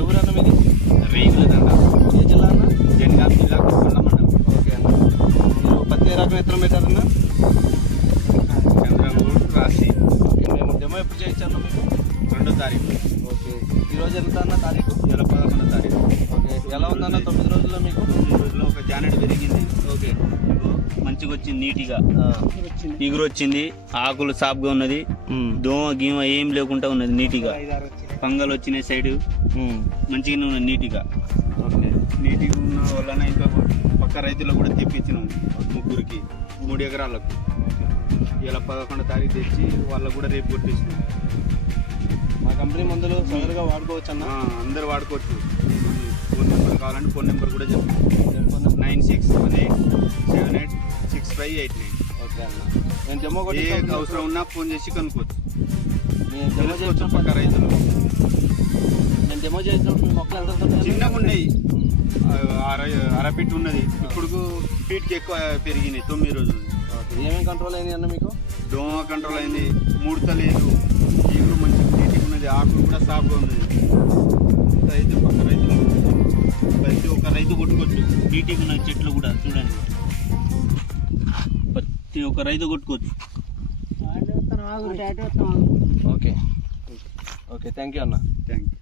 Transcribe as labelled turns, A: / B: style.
A: ఎవరన్నా మీది?
B: రేగులది అన్న
A: జిల్లా అన్న?
B: జనగాం జిల్లా కొండ మండలం
A: ఓకే అన్న. మీరు పత్తి ఏ రకం ఎత్తనం పెట్టారన్న?
B: చంద్రమూడు రాశి.
A: ఓకే మేము డెమో ఎప్పుడు చేయించాను మీకు?
B: రెండో తారీఖు.
A: ఓకే. ఈరోజు ఎంత అన్న తారీఖు?
B: ఇరవై పదకొండో తారీఖు.
A: ఓకే. ఎలా ఉందన్న తొమ్మిది రోజుల్లో మీకు?
B: తొమ్మిది రోజుల్లో ఒక జానెట్ పెరిగింది. ఓకే. మంచిగా వచ్చింది నీట్గా. ఇగురు వచ్చింది ఆకులు సాఫ్గా ఉన్నది దోమ గీమ ఏం లేకుండా ఉన్నది నీట్గా. పంగల్ వచ్చిన సైడ్. మంచిగానే ఉన్నది నీట్గా.
A: ఓకే.
B: నీట్గా ఉన్న వలన ఇంకా పక్క రైతులకు కూడా తెప్పించినాం ముగ్గురికి మూడు ఎకరాలకు. ఇలా పదకొండో తారీఖు తెచ్చి వాళ్ళకు కూడా రేపు కొట్టేసినాం.
A: మా కంపెనీ మందులు సదరుగా వాడుకోవచ్చు అన్న
B: అందరు వాడుకోవచ్చు. ఫోన్ నెంబర్ కావాలంటే ఫోన్ నెంబర్ కూడా చెప్తాను nine six one eight seven eight six five eight nine.
A: Okay అన్న. నేను డెమో ఏ అవసరం
B: ఉన్నా ఫోన్ చేసి కనుక్కోవచ్చు.
A: పక్క రైతులు నేను డెమో చేసినప్పుడు మొక్కలు ఎంత? చిన్నగా ఉన్నాయి
B: అరపిట్ ఉన్నది ఇప్పుడు ఫీట్కి ఎక్కువ పెరిగినాయి తొమ్మిది రోజులు.
A: ఏమేమి కంట్రోల్ అయింది అన్న మీకు?
B: దోమ కంట్రోల్ అయింది ముడత లేదు. ఈగురు మంచిగా నీట్గా ఉన్నది ఆకులు కూడా సాఫ్గా ఉన్నది. ఇంత అయితే పక్క రైతులు ప్రతి ఒక్క రైతు కొట్టుకోవచ్చు. నీట్గా ఉన్న చెట్లు కూడా చూడండి. ప్రతి ఒక్క రైతు కొట్టుకోవచ్చు.
A: ఓకే. ఓకే థ్యాంక్ యూ అన్న.
B: Thank you